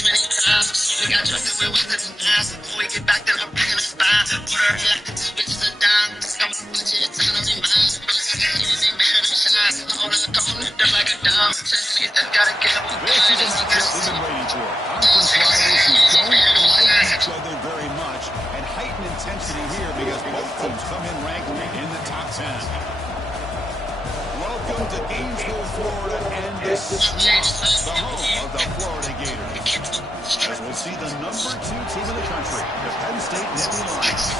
This is a matchup we've been waiting for. Conference rivals who don't like each other very much, and heightened intensity here because both teams come in ranked in the top 10. Welcome to Gainesville, Florida, and the home of the Florida Gators. As we'll see the number 2 team in the country, the Penn State Nittany Lions,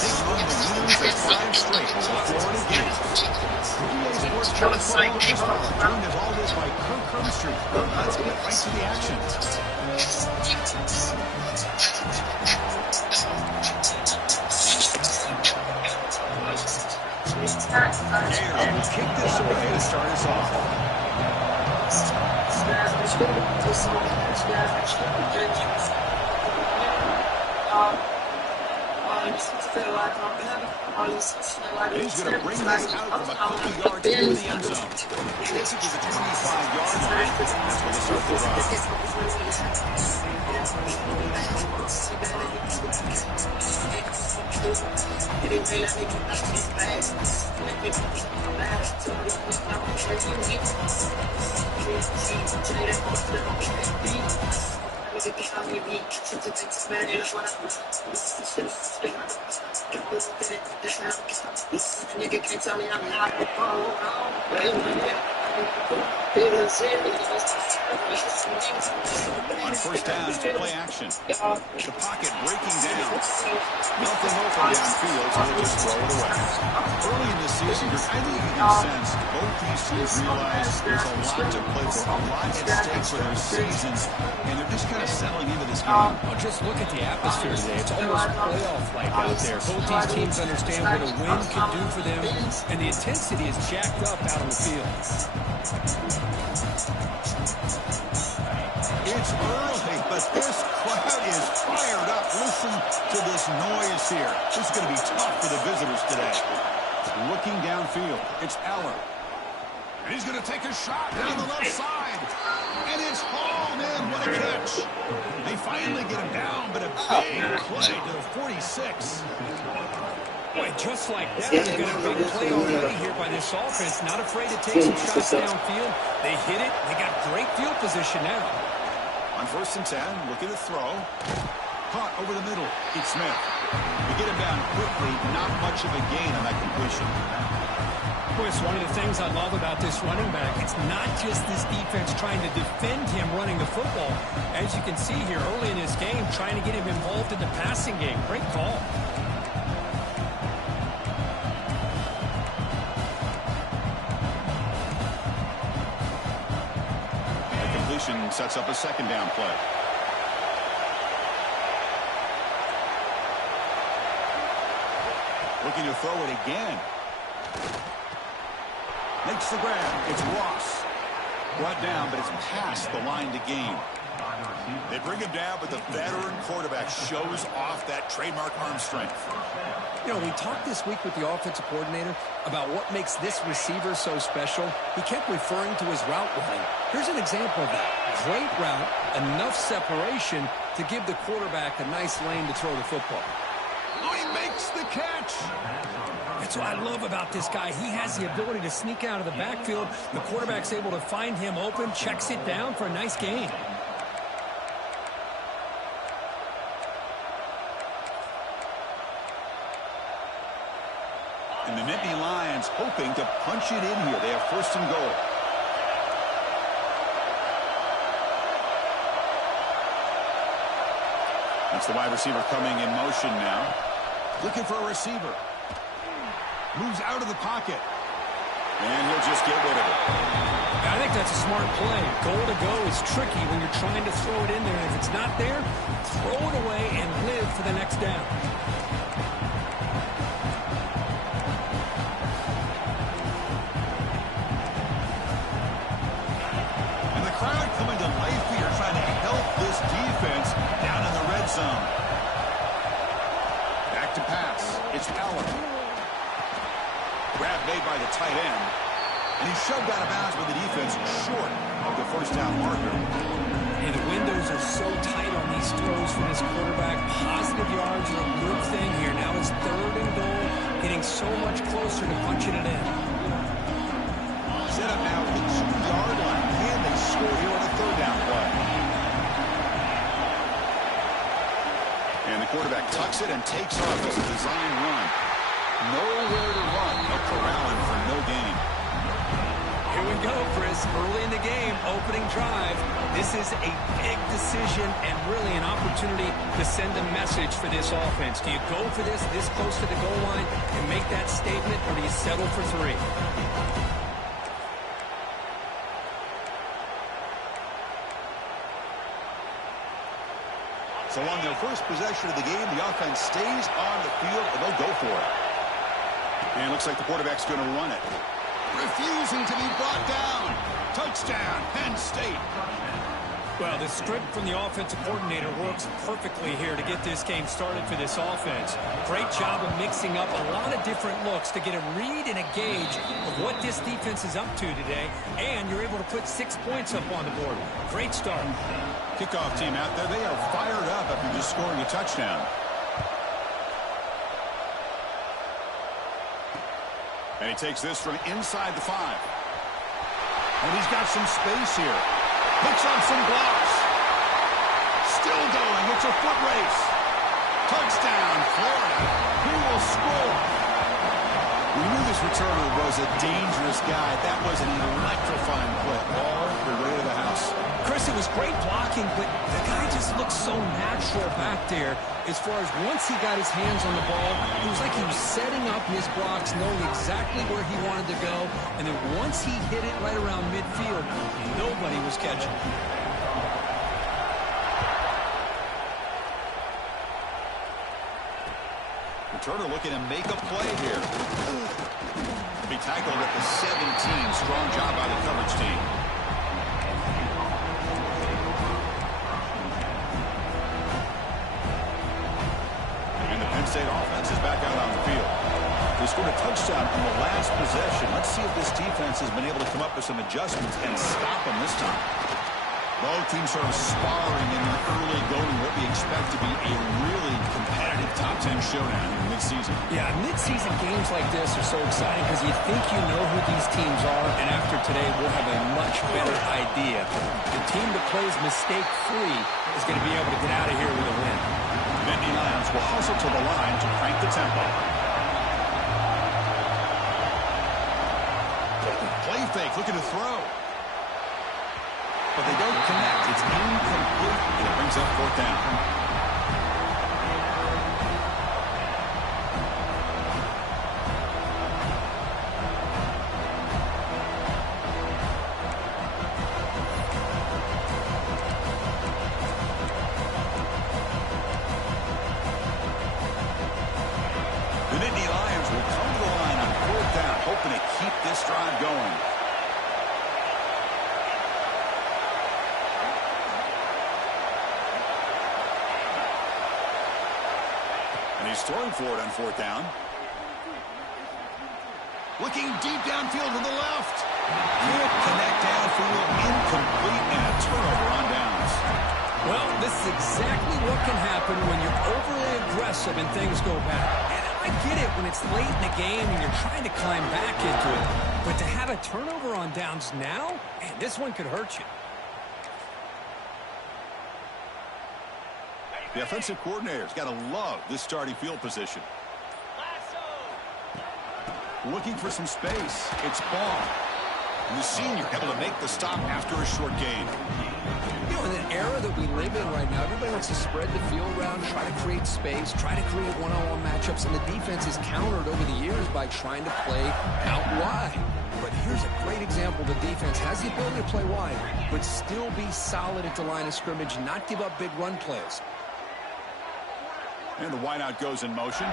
taking on the winners of 5 straight, the Florida Gators. PA Sports Correspondent joined as all this by Kirk Crumstreet. Let's get right to the action. Gators will kick this away to start us off. He's going to bring this out from a couple yards into the end zone. Takes it to the 25-yard line. That's where they start the On first down, it's play action. The pocket breaking down. Nothing open downfield, so they'll just throw it away. Early in the season, I think you can sense both these teams realize there's a lot to play for, a lot at stake for their seasons, and they're just kind of settling into this game. Well, just look at the atmosphere today. It's almost playoff-like out there. Both these teams understand what a win can do for them, and the intensity is jacked up out on the field. It's early, but this crowd is fired up. Listen to this noise here. This is going to be tough for the visitors today. Looking downfield, it's Eller. And he's going to take a shot down the left side. And it's hauled in. What a catch. They finally get him down, but a big play to the 46. Boy, just like that, we've got a big play already here by this offense. Not afraid to take some shots downfield. They hit it. They got great field position now. On first and 10, looking to throw. Caught over the middle. It's Smith. We get him down quickly. Not much of a gain on that completion. Boy, it's one of the things I love about this running back. It's not just this defense trying to defend him running the football. As you can see here early in this game, trying to get him involved in the passing game. Great call. Sets up a second down play. Looking to throw it again. Makes the grab. It's Ross. Brought down, but it's past the line to gain. They bring him down, but the veteran quarterback shows off that trademark arm strength. You know, we talked this week with the offensive coordinator about what makes this receiver so special. He kept referring to his route running. Here's an example of that. Great route, enough separation to give the quarterback a nice lane to throw the football. Oh, he makes the catch. That's what I love about this guy. He has the ability to sneak out of the backfield. The quarterback's able to find him open, checks it down for a nice gain. And the Nittany Lions hoping to punch it in here. They have first and goal. That's the wide receiver coming in motion now. Looking for a receiver. Moves out of the pocket. And he'll just get rid of it. I think that's a smart play. Goal to go is tricky when you're trying to throw it in there. And if it's not there, throw it away and live for the next down. Crowd coming to life here, trying to help this defense down in the red zone. Back to pass. It's Eller. Grab made by the tight end. And he's shoved out of bounds by the defense short of the first down marker. Hey, the windows are so tight on these throws for this quarterback. Positive yards are a good thing here. Now it's 3rd and goal, getting so much closer to punching it in. Set up now at the 2-yard line. Can they score here on a 3rd down play? And the quarterback tucks it and takes off as a design run. Nowhere to run. No corralling for no gain. Here we go, Chris. Early in the game, opening drive. This is a big decision and really an opportunity to send a message for this offense. Do you go for this close to the goal line and make that statement, or do you settle for 3? So on their first possession of the game, the offense stays on the field, and they'll go for it. And it looks like the quarterback's going to run it. Refusing to be brought down. Touchdown, Penn State. Well, the script from the offensive coordinator works perfectly here to get this game started for this offense. Great job of mixing up a lot of different looks to get a read and a gauge of what this defense is up to today, and you're able to put 6 points up on the board. Great start. Kickoff team out there, they are fired up after just scoring a touchdown. And he takes this from inside the 5. And he's got some space here. Picks up some blocks. Still going. It's a foot race. Touchdown, Florida. Who will score? We knew this returner was a dangerous guy. That was an electrifying play all the way to the house. Chris, it was great blocking, but the guy just looked so natural back there as far as once he got his hands on the ball, it was like he was setting up his blocks, knowing exactly where he wanted to go, and then once he hit it right around midfield, nobody was catching. Turner looking to make a play here. Be tackled at the 17. Strong job by the coverage team. And the Penn State offense is back out on the field. They scored a touchdown on the last possession. Let's see if this defense has been able to come up with some adjustments and stop them this time. Both teams sort of sparring in their early going, what we expect to be a really competitive top 10 showdown in mid-season. Yeah, mid-season games like this are so exciting because you think you know who these teams are, and after today we'll have a much better idea. The team that plays mistake-free is going to be able to get out of here with a win. Nittany Lions will hustle to the line to crank the tempo. Play fake, looking to throw. But they don't connect. It's incomplete, and it brings up 4th down. The Nittany Lions will come to the line on 4th down, hoping to keep this drive going. He's throwing for it on 4th down. Looking deep downfield to the left. Can't connect downfield. Incomplete, and a turnover on downs. Well, this is exactly what can happen when you're overly aggressive and things go bad. And I get it when it's late in the game and you're trying to climb back into it. But to have a turnover on downs now, man, this one could hurt you. The offensive coordinator's got to love this starting field position. Looking for some space. It's Ball. And the senior able to make the stop after a short gain. You know, in an era that we live in right now, everybody wants to spread the field around, try to create space, try to create one-on-one matchups, and the defense is countered over the years by trying to play out wide. But here's a great example. The defense has the ability to play wide, but still be solid at the line of scrimmage, not give up big run plays. And the wideout goes in motion.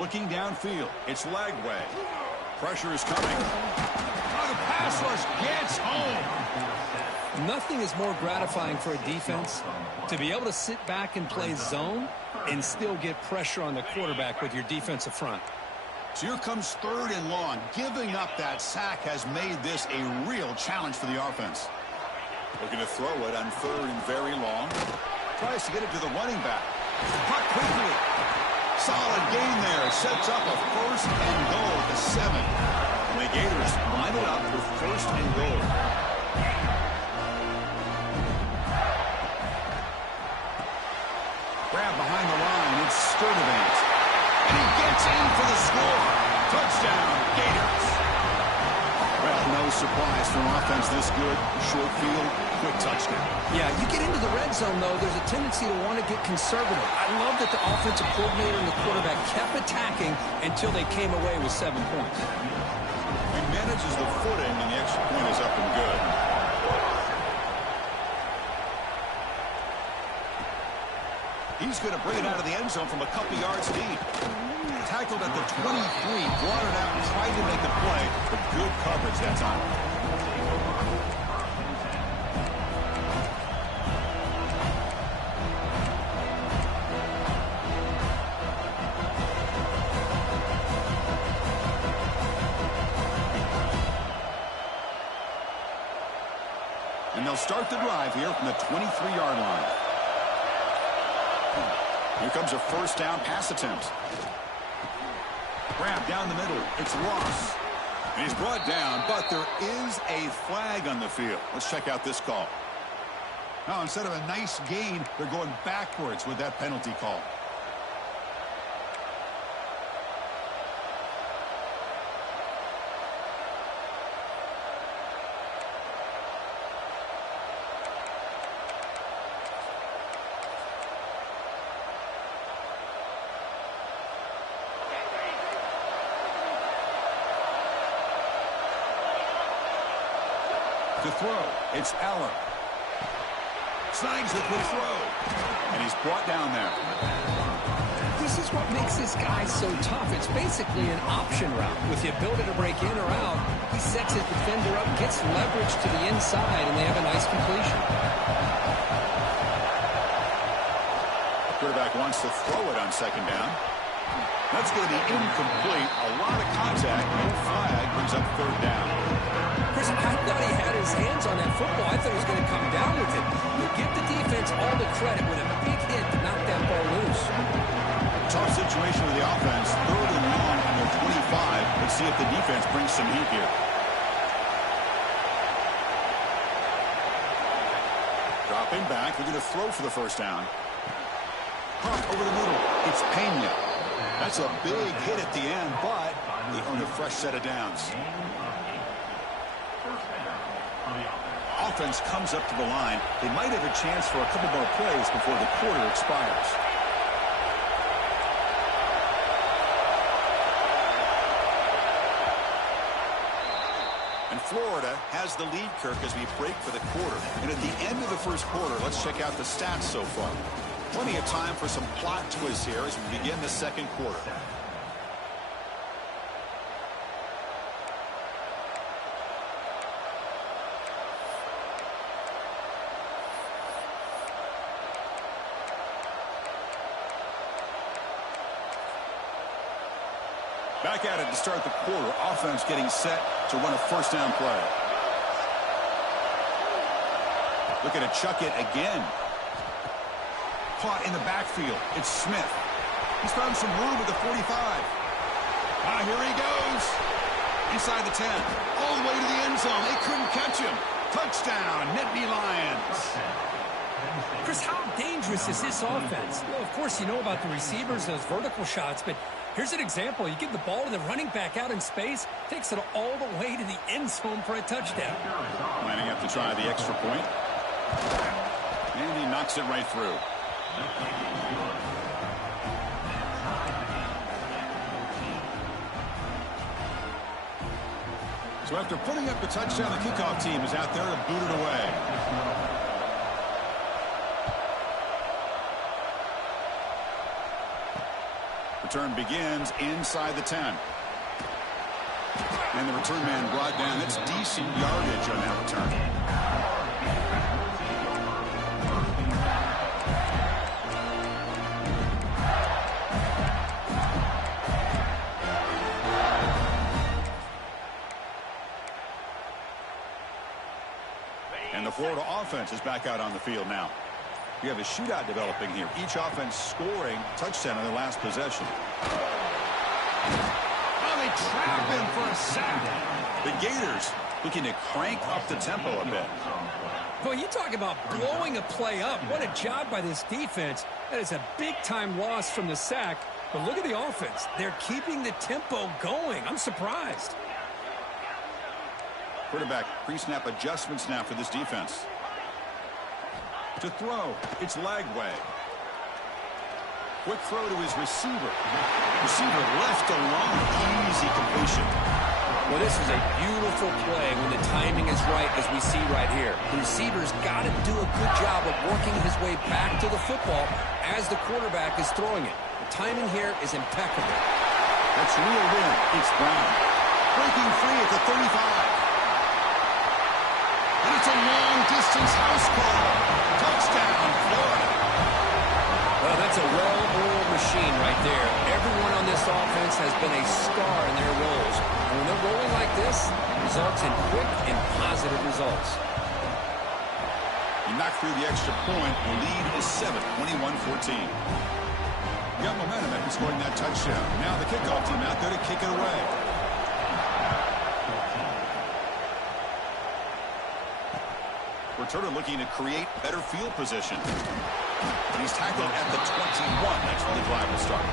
Looking downfield. It's Lagway. Pressure is coming. Oh, the pass rush gets home. Nothing is more gratifying for a defense to be able to sit back and play zone and still get pressure on the quarterback with your defensive front. So here comes 3rd and long. Giving up that sack has made this a real challenge for the offense. Looking to throw it on 3rd and very long. Tries to get it to the running back. Caught quickly. Solid gain there. Sets up a 1st and goal at the 7. And the Gators line it up with 1st and goal. Grab behind the line. It's Sturdivant. And he gets in for the score. Touchdown, Gators. Well, no surprise for an offense this good. Short field, quick touchdown. Yeah, you get into the red zone, though, there's a tendency to want to get conservative. I love that the offensive coordinator and the quarterback kept attacking until they came away with 7 points. He manages the footing, and the extra point is up and good. He's going to bring it out of the end zone from a couple yards deep. Tackled at the 23, brought it out and tried to make the play, but good coverage that time. And they'll start the drive here from the 23-yard line. Here comes a 1st down pass attempt. Grab down the middle. It's Ross. And he's brought down, but there is a flag on the field. Let's check out this call. Now, instead of a nice gain, they're going backwards with that penalty call. To throw, it's Allen. Signs the quick throw. And he's brought down there. This is what makes this guy so tough. It's basically an option route. With the ability to break in or out, he sets his defender up, gets leverage to the inside, and they have a nice completion. The quarterback wants to throw it on 2nd down. That's going to be incomplete. A lot of contact. No flag. Brings up 3rd down. Chris, I thought he had his hands on that football. I thought he was going to come down with it. You give the defense all the credit with a big hit to knock that ball loose. Tough situation with the offense. 3rd and long on their 25. Let's see if the defense brings some heat here. Dropping back. They're going to throw for the 1st down. Pop over the middle. It's Penn. That's a big hit at the end, but they earn a fresh set of downs. Offense comes up to the line. They might have a chance for a couple more plays before the quarter expires. And Florida has the lead, Kirk, as we break for the quarter. And at the end of the 1st quarter, let's check out the stats so far. Plenty of time for some plot twists here as we begin the 2nd quarter. Back at it to start the quarter. Offense getting set to run a 1st down play. Looking to chuck it again. Caught in the backfield. It's Smith. He's found some room at the 45. Here he goes. Inside the 10. All the way to the end zone. They couldn't catch him. Touchdown, Nittany Lions. Chris, how dangerous is this offense? Well, of course, you know about the receivers, those vertical shots, but here's an example. You give the ball to the running back out in space, takes it all the way to the end zone for a touchdown. Lining up to try the extra point. And he knocks it right through. So after putting up the touchdown, the kickoff team is out there to boot it away. Return begins inside the 10. And the return man brought down. That's decent yardage on that return. And the Florida offense is back out on the field now. We have a shootout developing here. Each offense scoring touchdown on their last possession. Oh, they trap him for a sack. The Gators looking to crank up the tempo a bit. Boy, you talk about blowing a play up. What a job by this defense. That is a big-time loss from the sack. But look at the offense. They're keeping the tempo going. I'm surprised. Quarterback pre-snap adjustments now for this defense. To throw, it's Lagway. Quick throw to his receiver. Receiver left alone. Easy completion. Well, this is a beautiful play when the timing is right, as we see right here. The receiver's got to do a good job of working his way back to the football as the quarterback is throwing it. The timing here is impeccable. That's reeled in. It's Brown. Breaking free at the 35. And it's a long-distance house call. Touchdown, Florida. Well, that's a well-oiled machine right there. Everyone on this offense has been a star in their roles. And when they're rolling like this, it results in quick and positive results. You knock through the extra point. The lead is 7, 21-14. You got momentum after scoring that touchdown. Now the kickoff team out there to kick it away. Returner looking to create better field position. And he's tackled at the 21. That's where the drive will start.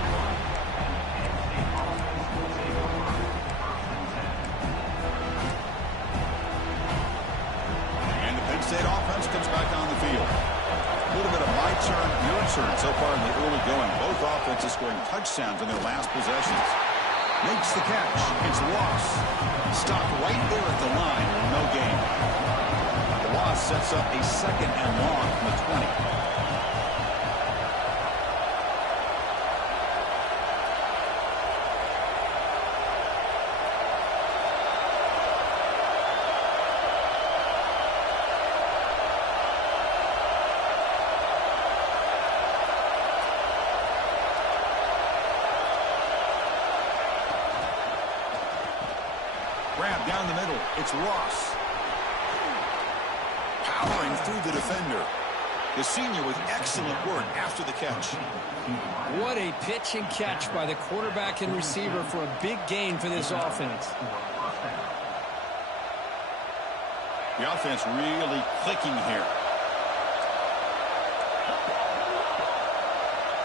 And the Penn State offense comes back on the field. A little bit of my turn, your turn so far in the early going. Both offenses scoring touchdowns in their last possessions. Makes the catch. It's Ross. Stopped right there at the line. No gain. The loss sets up a second and long from the 20. Grab down the middle. It's Ross. Powering through the defender. The senior with excellent work after the catch. What a pitch and catch by the quarterback and receiver for a big gain for this offense. The offense really clicking here.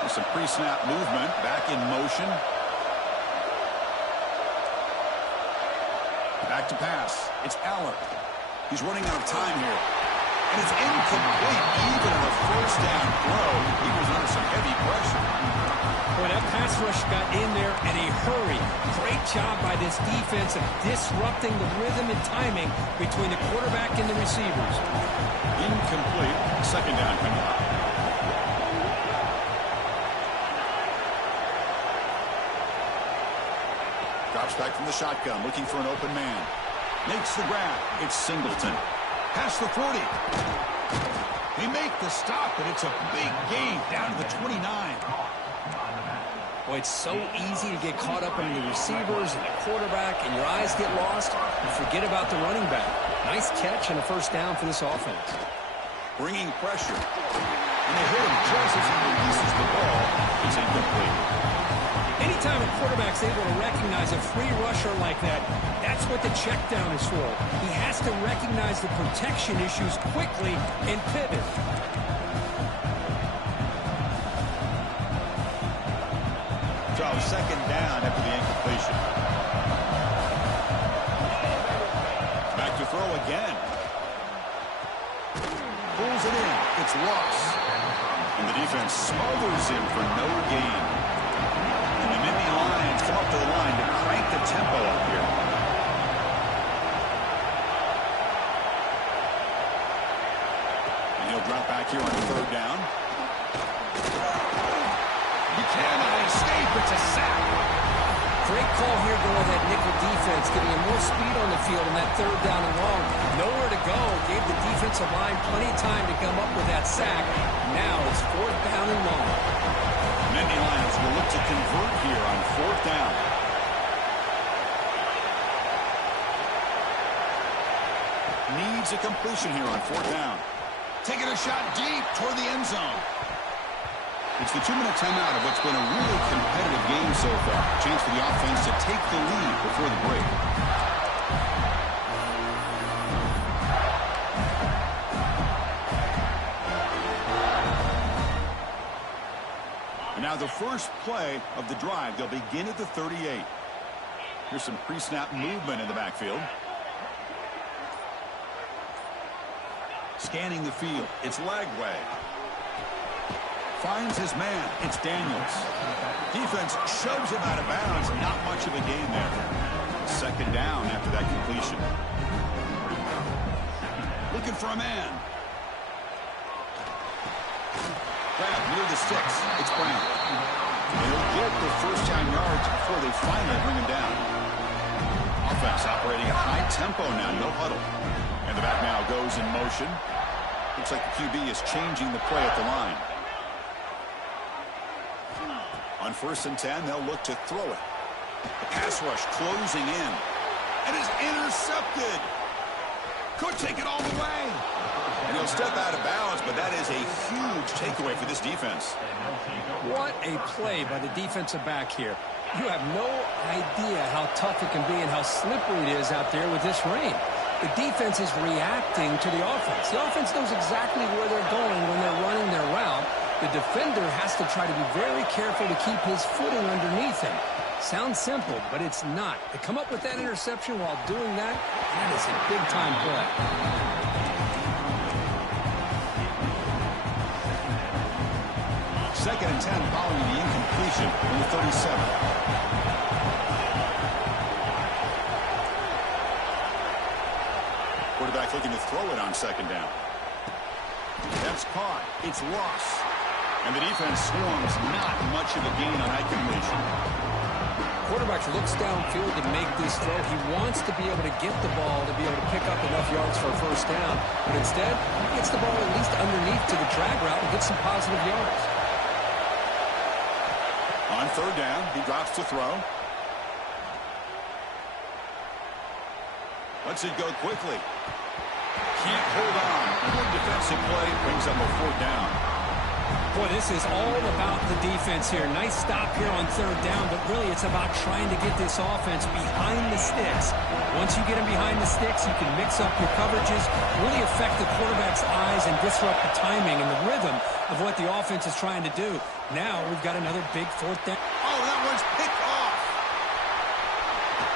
There's some pre-snap movement. Back in motion. Back to pass. It's Aller. He's running out of time here. And it's incomplete. Even on a first down throw, he was under some heavy pressure. Boy, that pass rush got in there in a hurry. Great job by this defense of disrupting the rhythm and timing between the quarterback and the receivers. Incomplete. Second down coming up. Drops back from the shotgun, looking for an open man. Makes the grab. It's Singleton. Past the 40. They make the stop, but it's a big gain down to the 29. Boy, it's so easy to get caught up in the receivers and the quarterback, and your eyes get lost. You forget about the running back. Nice catch and a first down for this offense. Bringing pressure. And they hit him just as he releases the ball. It's incomplete. Anytime a quarterback's able to recognize a free rusher like that, that's what the check down is for. He has to recognize the protection issues quickly and pivot. So second down after the incompletion. Back to throw again. Pulls it in. It's Ross. And the defense smothers him for no gain. And the Nittany Lions come up to the line to crank the tempo up here. And he'll drop back here on third down. He cannot escape. It's a sack. Great call here going with that nickel defense, giving him more speed on the field on that third down and long. Nowhere to go. Gave the defensive line plenty of time to come up with that sack. Now it's fourth down and long. Nittany Lions will look to convert here on fourth down. Need finds a completion here on 4th down. Taking a shot deep toward the end zone. It's the 2-minute timeout of what's been a really competitive game so far. Chance for the offense to take the lead before the break. And now the first play of the drive. They'll begin at the 38. Here's some pre-snap movement in the backfield. Scanning the field. It's Lagway. Finds his man. It's Daniels. Defense shoves him out of bounds. Not much of a gain there. 2nd down after that completion. Looking for a man. Grab near the sticks. It's Brown. They'll get the first-down yards before they finally bring him down. Offense operating at high tempo now. No huddle. And the back now goes in motion. Looks like the QB is changing the play at the line. On 1st and 10, they'll look to throw it. The pass rush closing in. And is intercepted. Could take it all the way. And he'll step out of bounds, but that is a huge takeaway for this defense. What a play by the defensive back here. You have no idea how tough it can be and how slippery it is out there with this rain. The defense is reacting to the offense. The offense knows exactly where they're going when they're running their route. The defender has to try to be very careful to keep his footing underneath him. Sounds simple, but it's not. To come up with that interception while doing that, that is a big-time play. 2nd and 10 following the incompletion in the 37. Quarterback looking to throw it on 2nd down. That's caught. It's lost. And the defense swarms. Not much of a gain on that completion. Quarterback looks downfield to make this throw. He wants to be able to get the ball to be able to pick up enough yards for a 1st down. But instead, he gets the ball at least underneath to the drag route and gets some positive yards. On 3rd down, he drops to throw. Lets it go quickly. Can't hold on. Good defensive play. Brings up a 4th down. Boy, this is all about the defense here. Nice stop here on 3rd down, but really it's about trying to get this offense behind the sticks. Once you get them behind the sticks, you can mix up your coverages, really affect the quarterback's eyes and disrupt the timing and the rhythm of what the offense is trying to do. Now we've got another big 4th down. Oh, that one's picked off.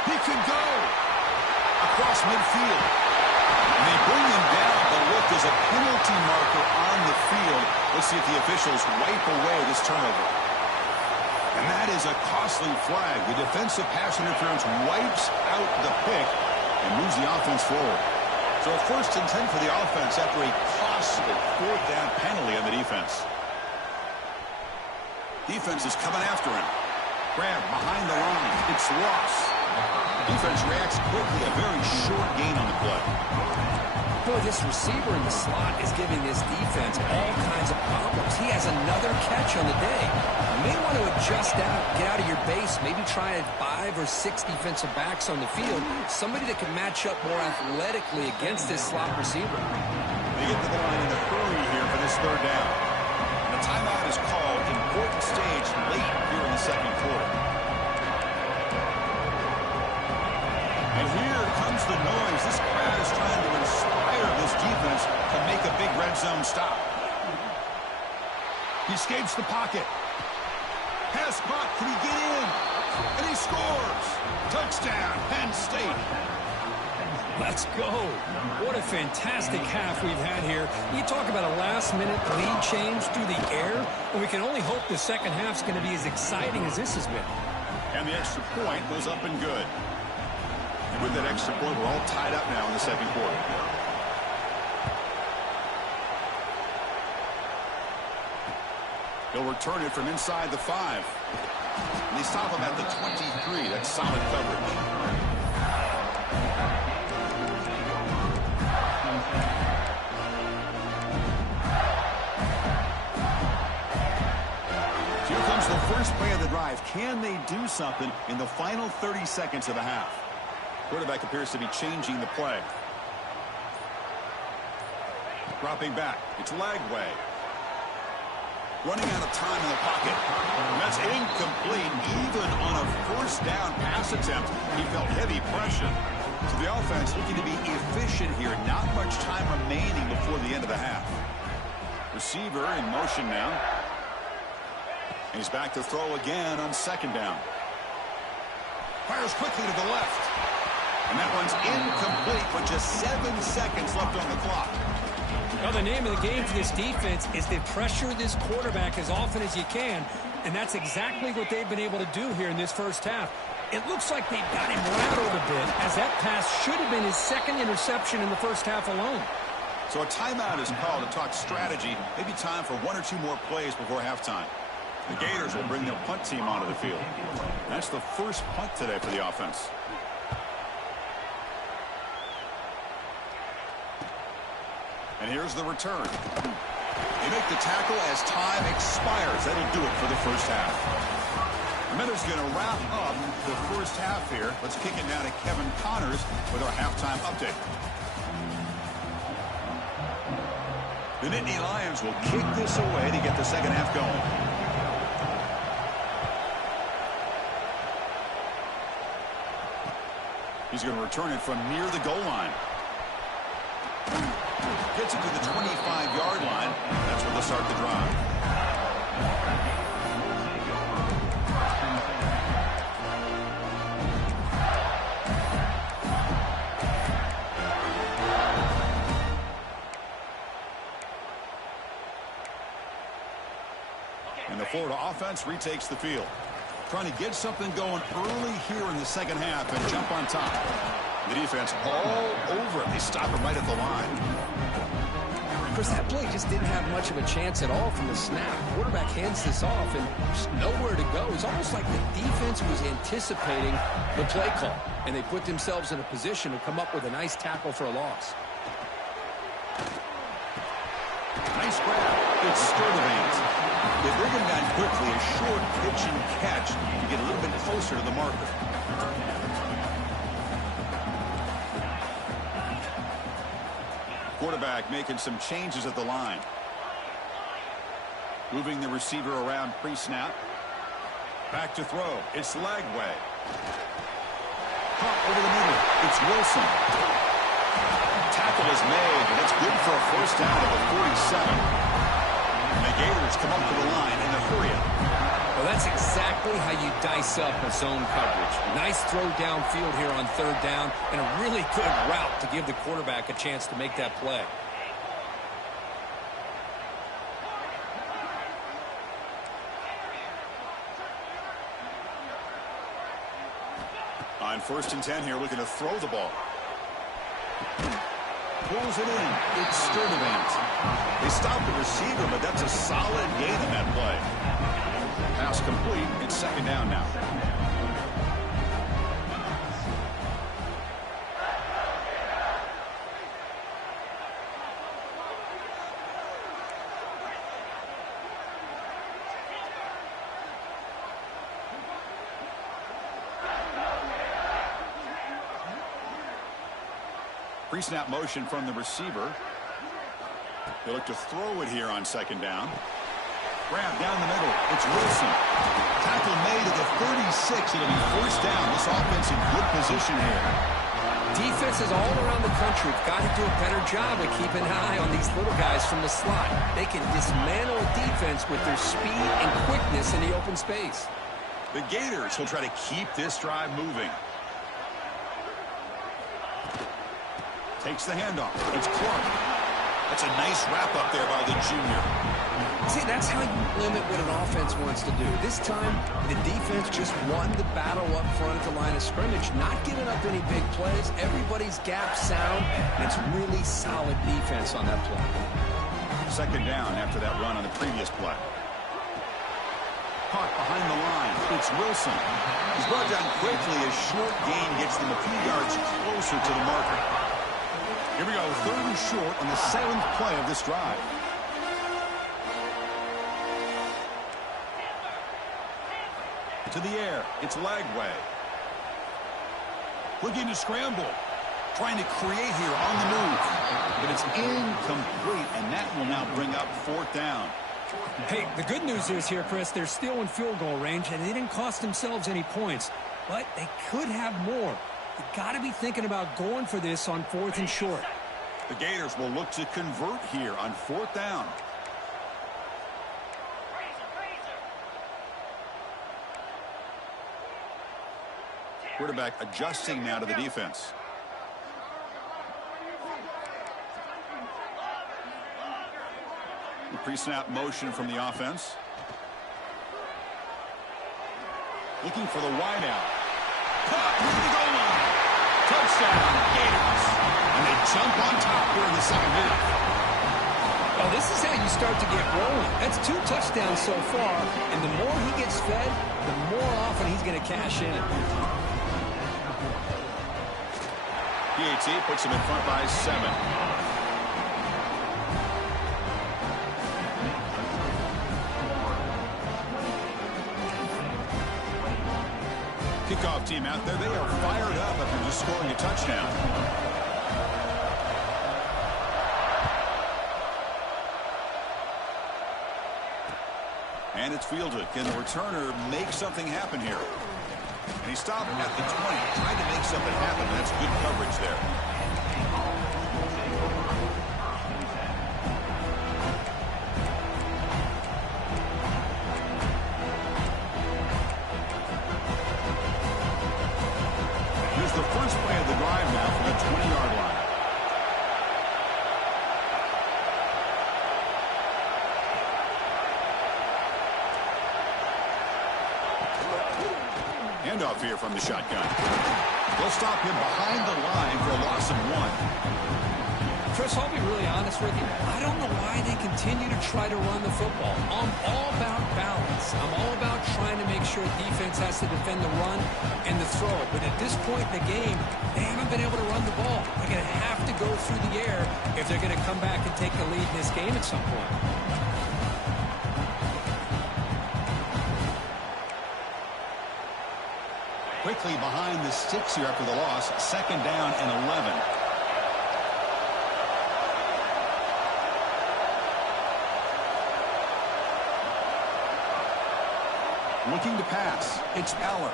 He could go across midfield. And they bring him down, but look, there's a penalty marker on the field. Let's see if the officials wipe away this turnover. And that is a costly flag. The defensive pass interference wipes out the pick and moves the offense forward. So a 1st and 10 for the offense after a costly 4th down penalty on the defense. Defense is coming after him. Grab behind the line. It's lost. Defense reacts quickly. A very short gain on the play. Boy, this receiver in the slot is giving this defense all kinds of problems. He has another catch on the day. You may want to adjust out, get out of your base, maybe try 5 or 6 defensive backs on the field. Somebody that can match up more athletically against this slot receiver. They get to the line in a hurry here for this 3rd down. And the timeout is called. Important stage late here in the 2nd quarter. And here comes the noise. This crowd is trying to inspire this defense to make a big red zone stop. He escapes the pocket. Pass caught. Can he get in? And he scores. Touchdown, Penn State. Let's go. What a fantastic half we've had here. You talk about a last-minute lead change through the air, and we can only hope the second half's going to be as exciting as this has been. And the extra point goes up and good. And with that extra point, we're all tied up now in the 2nd quarter. He'll return it from inside the 5. And they stop him at the 23. That's solid coverage. Here comes the first play of the drive. Can they do something in the final 30 seconds of the half? Quarterback appears to be changing the play. Dropping back. It's Lagway. Running out of time in the pocket. And that's incomplete. Even on a first down pass attempt, he felt heavy pressure. So the offense looking to be efficient here. Not much time remaining before the end of the half. Receiver in motion now. He's back to throw again on second down. Fires quickly to the left. And that one's incomplete with just 7 seconds left on the clock. Well, the name of the game for this defense is to pressure this quarterback as often as you can, and that's exactly what they've been able to do here in this first half. It looks like they've got him rattled a bit, as that pass should have been his second interception in the first half alone. So a timeout is called to talk strategy. Maybe time for 1 or 2 more plays before halftime. The Gators will bring their punt team onto the field. That's the first punt today for the offense. And here's the return. They make the tackle as time expires. That'll do it for the first half. Minutes going to wrap up the first half here. Let's kick it down to Kevin Connors with our halftime update. The Nittany Lions will kick this away to get the second half going. He's going to return it from near the goal line. Gets it to the 25-yard line. That's where they'll start the drive. And the Florida offense retakes the field. Trying to get something going early here in the second half and jump on top. The defense all over it. They stop him right at the line. Of course, that play just didn't have much of a chance at all from the snap. Quarterback hands this off and just nowhere to go. It's almost like the defense was anticipating the play call, and they put themselves in a position to come up with a nice tackle for a loss. Nice grab. It's Sturdivant. They bring him down quickly. A short pitch and catch to get a little bit closer to the marker. Quarterback making some changes at the line. Moving the receiver around pre-snap. Back to throw. It's Lagway. Caught over the middle. It's Wilson. Tackle is made, and it's good for a first down at the 47. And the Gators come up to the line in a hurry up. Well, that's exactly how you dice up a zone coverage. Nice throw downfield here on third down, and a really good route to give the quarterback a chance to make that play. On 1st and 10 here, looking to throw the ball. Pulls it in. It's Sturdivant. They stop the receiver, but that's a solid gain in that play. Pass complete. It's second down now. Pre-snap motion from the receiver. They look to throw it here on second down. Grab down the middle. It's Wilson. Tackle made at the 36. It'll be first down. This offense in good position here. Defenses all around the country have got to do a better job of keeping an eye on these little guys from the slot. They can dismantle a defense with their speed and quickness in the open space. The Gators will try to keep this drive moving. Takes the handoff. It's Clark. That's a nice wrap up there by the junior. See, that's how you limit what an offense wants to do. This time, the defense just won the battle up front at the line of scrimmage, not giving up any big plays. Everybody's gap sound, and it's really solid defense on that play. Second down after that run on the previous play. Caught behind the line. It's Wilson. He's brought down quickly. A short gain gets them a few yards closer to the marker. Here we go, 3rd and short on the 7th play of this drive. To the air, it's Lagway. Looking to scramble. Trying to create here on the move. But it's incomplete that will now bring up 4th down. Hey, the good news is here, Chris, they're still in field goal range, and they didn't cost themselves any points. But they could have more. You got to be thinking about going for this on 4th and short. The Gators will look to convert here on 4th down. Quarterback adjusting now to the defense. The pre-snap motion from the offense. Looking for the wideout. Caught near the goal line. Touchdown, Gators. And they jump on top here in the second half. Well, this is how you start to get rolling. That's 2 touchdowns so far, and the more he gets fed, the more often he's going to cash in. PAT puts him in front by 7. Kickoff team out there. They are fired up after just scoring a touchdown. And it's fielded. Can the returner make something happen here? And he stopped at the 20, trying to make something happen. That's good coverage there. Here's the first play of the drive now from the 20-yard line. Handoff here from the shotgun. They'll stop him behind the line for a loss of 1. Chris, I'll be really honest with you. I don't know why they continue to try to run the football. I'm all about balance. I'm all about trying to make sure defense has to defend the run and the throw. But at this point in the game, they haven't been able to run the ball. They're going to have to go through the air if they're going to come back and take the lead in this game at some point. Quickly behind the sticks here after the loss. 2nd down and 11. Looking to pass. It's Eller.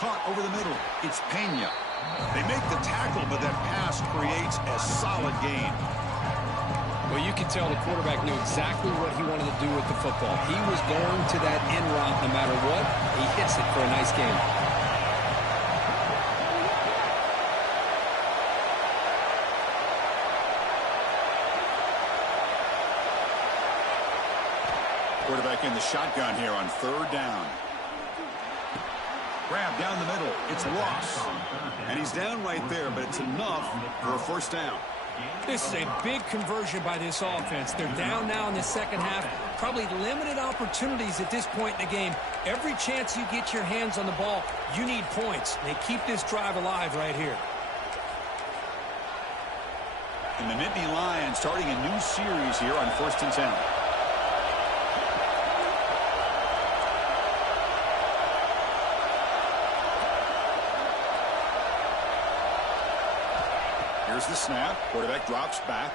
Caught over the middle. It's Penn. They make the tackle, but that pass creates a solid gain. Well, you can tell the quarterback knew exactly what he wanted to do with the football. He was going to that end route no matter what. He hits it for a nice gain. Quarterback in the shotgun here on 3rd down. Grab down the middle. It's Ross. And he's down right there, but it's enough for a 1st down. This is a big conversion by this offense. They're down now in the second half. Probably limited opportunities at this point in the game. Every chance you get your hands on the ball, you need points. They keep this drive alive right here. And the Nittany Lions starting a new series here on 1st and 10. Here's the snap. Quarterback drops back.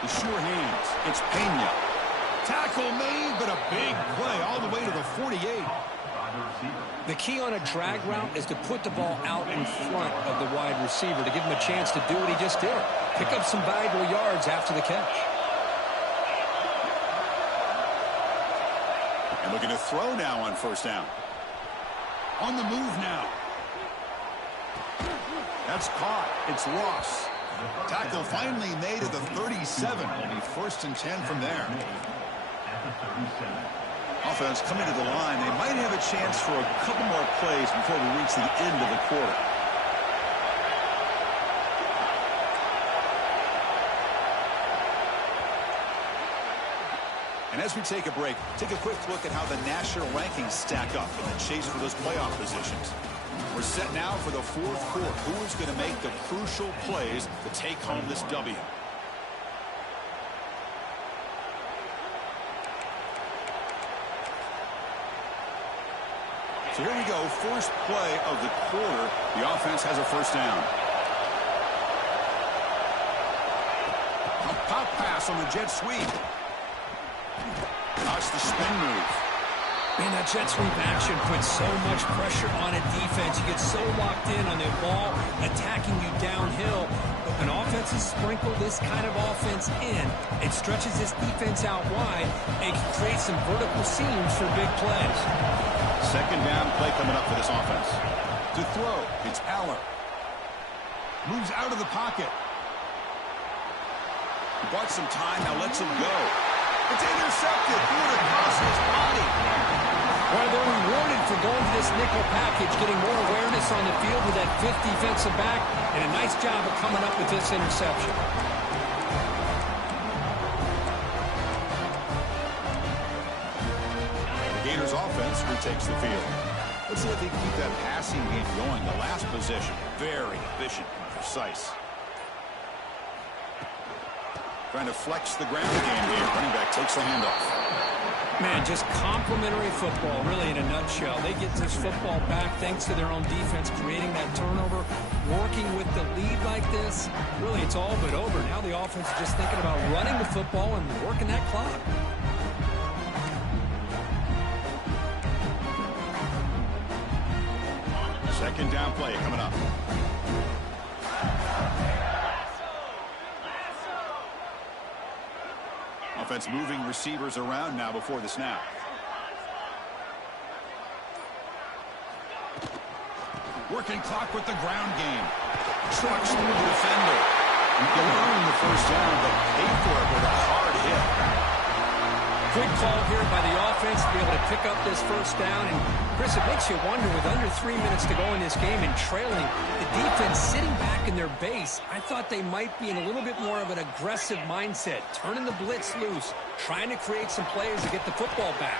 The sure hands. It's Penn. Tackle made, but a big play all the way to the 48. The key on a drag route is to put the ball out in front of the wide receiver to give him a chance to do what he just did. Pick up some valuable yards after the catch. And looking to throw now on 1st down. On the move now. That's caught. It's Ross. Tackle finally made at the 37. It'll be 1st and 10 from there. Offense coming to the line. They might have a chance for a couple more plays before we reach the end of the quarter. And as we take a break, take a quick look at how the national rankings stack up in the chase for those playoff positions. We're set now for the 4th quarter. Who is going to make the crucial plays to take home this W? So here we go. First play of the quarter. The offense has a 1st down. pop pass on the jet sweep. That's the spin move. Man, that jet sweep action puts so much pressure on a defense. You get so locked in on the ball attacking you downhill. But when offenses sprinkle this kind of offense in, it stretches this defense out wide and can create some vertical seams for big plays. Second down play coming up for this offense. To throw, it's Aller. Moves out of the pocket. Bought some time, now lets him go. It's intercepted. Threw it across his body. Well, they're rewarded for going to this nickel package, getting more awareness on the field with that fifth defensive back, and a nice job of coming up with this interception. The Gators offense retakes the field. Let's see if they keep that passing game going. The last possession, very efficient and precise. Trying to flex the ground game here. Running back takes the handoff. Man, just complimentary football, really, in a nutshell. They get this football back thanks to their own defense, creating that turnover, working with the lead like this. Really, it's all but over. Now the offense is just thinking about running the football and working that clock. Second down play coming up. Offense moving receivers around now before the snap. Working clock with the ground game. Trucks through the defender. You earn the first down, but pay for it with a hard hit. Good call here by the offense to be able to pick up this first down. And, Chris, it makes you wonder, with under 3 minutes to go in this game and trailing, the defense sitting back in their base, I thought they might be in a little bit more of an aggressive mindset, turning the blitz loose, trying to create some plays to get the football back.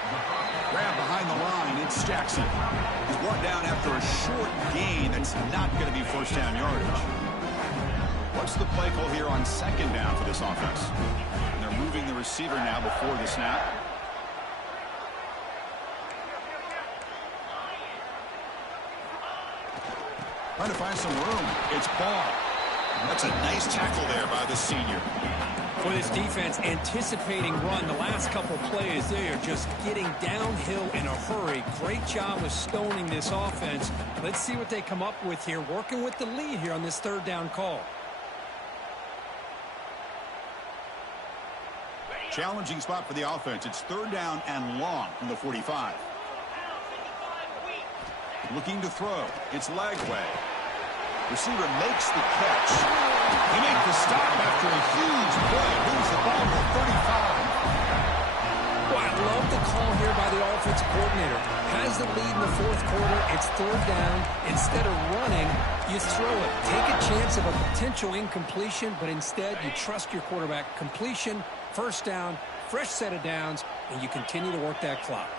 Grab behind the line. It's Jackson. He's brought down after a short gain that's not going to be first down yardage. What's the play call here on second down for this offense? And they're moving the receiver now before the snap. Trying to find some room. It's Ball. That's a nice tackle there by the senior. For this defense, anticipating run, the last couple plays, they are just getting downhill in a hurry. Great job of stoning this offense. Let's see what they come up with here, working with the lead here on this third down call. Challenging spot for the offense. It's third down and long from the 45. Looking to throw. It's Lagway. Receiver makes the catch. He makes the stop after a huge play. Moves the ball to 35. Well, I love the call here by the offensive coordinator. Has the lead in the fourth quarter. It's third down. Instead of running, you throw it. Take a chance of a potential incompletion, but instead you trust your quarterback. Completion, first down, fresh set of downs, and you continue to work that clock.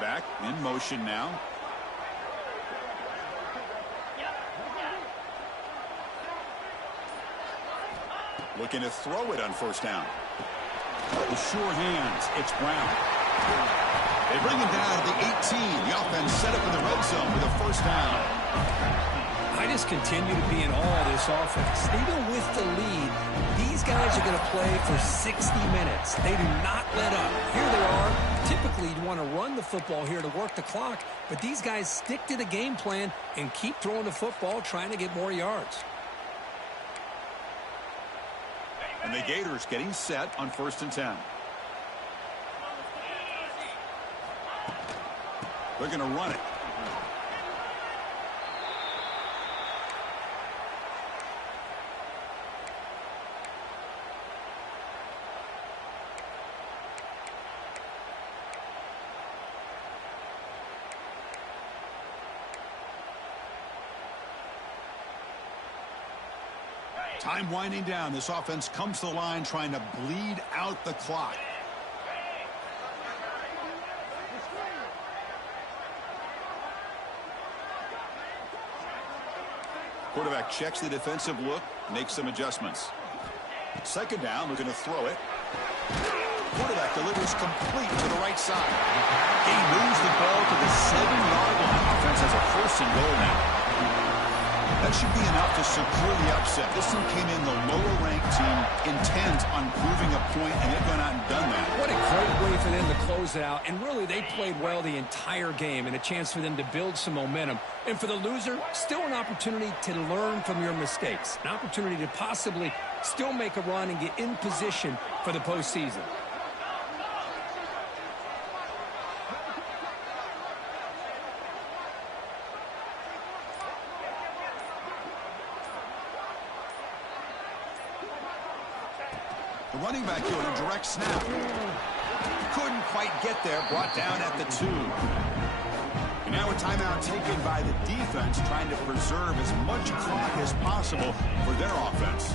Back in motion now. Looking to throw it on first down. With sure hands, it's Brown. They bring him down to the 18. The offense set up in the red zone with a first down. I just continue to be in awe of this offense. Even with the lead, these guys are going to play for 60 minutes. They do not let up. Here they are. Typically, you want to run the football here to work the clock, but these guys stick to the game plan and keep throwing the football, trying to get more yards. And the Gators getting set on 1st and 10. They're going to run it. Time winding down. This offense comes to the line trying to bleed out the clock. Quarterback checks the defensive look, makes some adjustments. Second down, looking to throw it. Quarterback delivers complete to the right side. He moves the ball to the 7-yard line. Offense has a 1st and goal now. should be enough to secure the upset. This one came in the lower-ranked team intent on proving a point, and they've gone out and done that. What a great way for them to close it out. And really, they played well the entire game, and a chance for them to build some momentum. And for the loser, still an opportunity to learn from your mistakes. An opportunity to possibly still make a run and get in position for the postseason. The running back here on a direct snap. Couldn't quite get there, brought down at the 2. And now a timeout taken by the defense, trying to preserve as much clock as possible for their offense.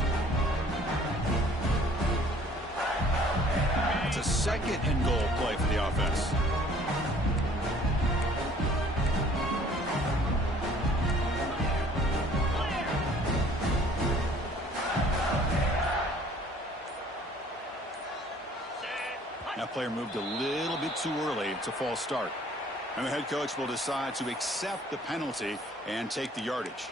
It's a second and goal play for the offense. That player moved a little bit too early. It's a false start. And the head coach will decide to accept the penalty and take the yardage.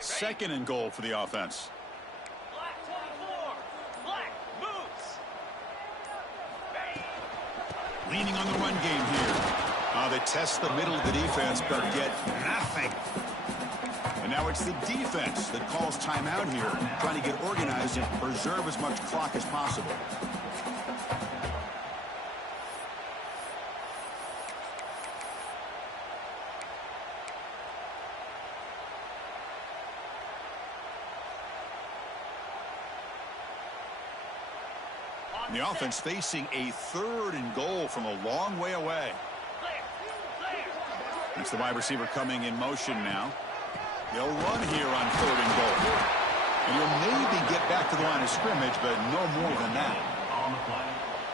Second and goal for the offense. Black 24. Black moves. Leaning on the run game here. They test the middle of the defense, but get nothing. And now it's the defense that calls timeout here, trying to get organized and preserve as much clock as possible. The offense facing a third and goal from a long way away. It's the wide receiver coming in motion now. They'll run here on third and goal. And you'll maybe get back to the line of scrimmage, but no more than that.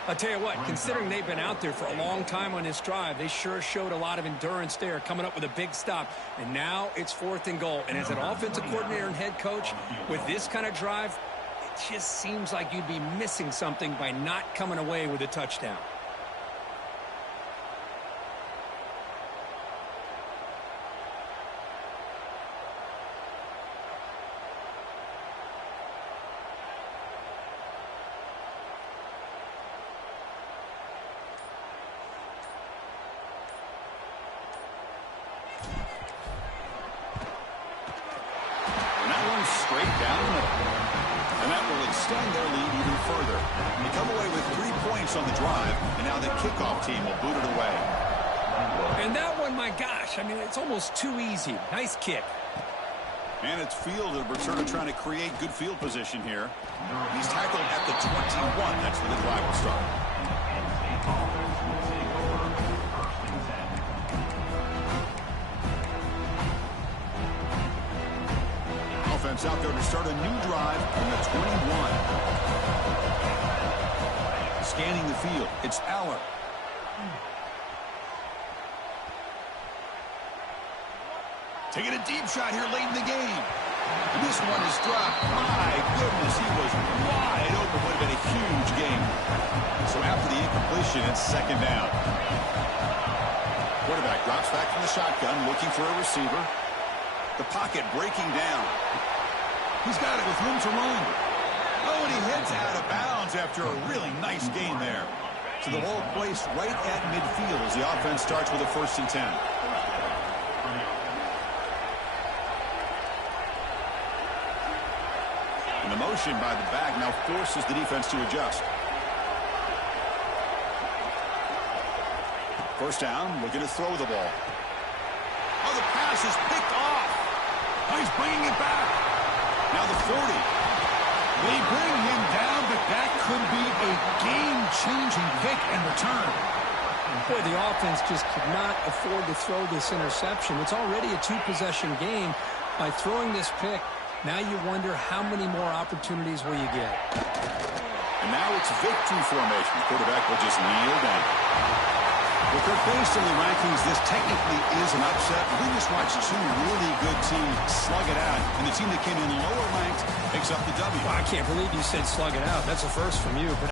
I'll tell you what, considering they've been out there for a long time on this drive, they sure showed a lot of endurance there, coming up with a big stop. And now it's fourth and goal. And as an offensive coordinator and head coach, with this kind of drive, it just seems like you'd be missing something by not coming away with a touchdown. And that one's straight down the middle. And that will extend their lead even further. They come away with 3 points on the drive, and now the kickoff team will boot it away. And that one, my gosh, I mean, it's almost too easy. Nice kick. And it's fielded. We're sort of trying to create good field position here. He's tackled at the 21. That's where the drive will start. Offense out there to start a new drive from the 21. Scanning the field, it's Aller. Taking a deep shot here late in the game. And this one is dropped. My goodness, he was wide open. Would have been a huge game. So after the incompletion, it's second down. Quarterback drops back from the shotgun, looking for a receiver. The pocket breaking down. He's got it with room to run. Oh, and he heads out of bounds after a really nice game there. So the ball placed right at midfield as the offense starts with a 1st and 10. And the motion by the back now forces the defense to adjust. First down, looking to throw the ball. Oh, the pass is picked off. Oh, he's bringing it back. Now the 40. They bring him down, but that could be a game-changing pick and return. Boy, the offense just could not afford to throw this interception. It's already a 2-possession game. By throwing this pick, now you wonder how many more opportunities will you get. And Now it's victory formation. Quarterback will just kneel down. Well, Kirk, based on the rankings, this technically is an upset. We just watched two really good teams slug it out, and the team that came in lower ranked picks up the W. Well, I can't believe you said slug it out. That's a first from you.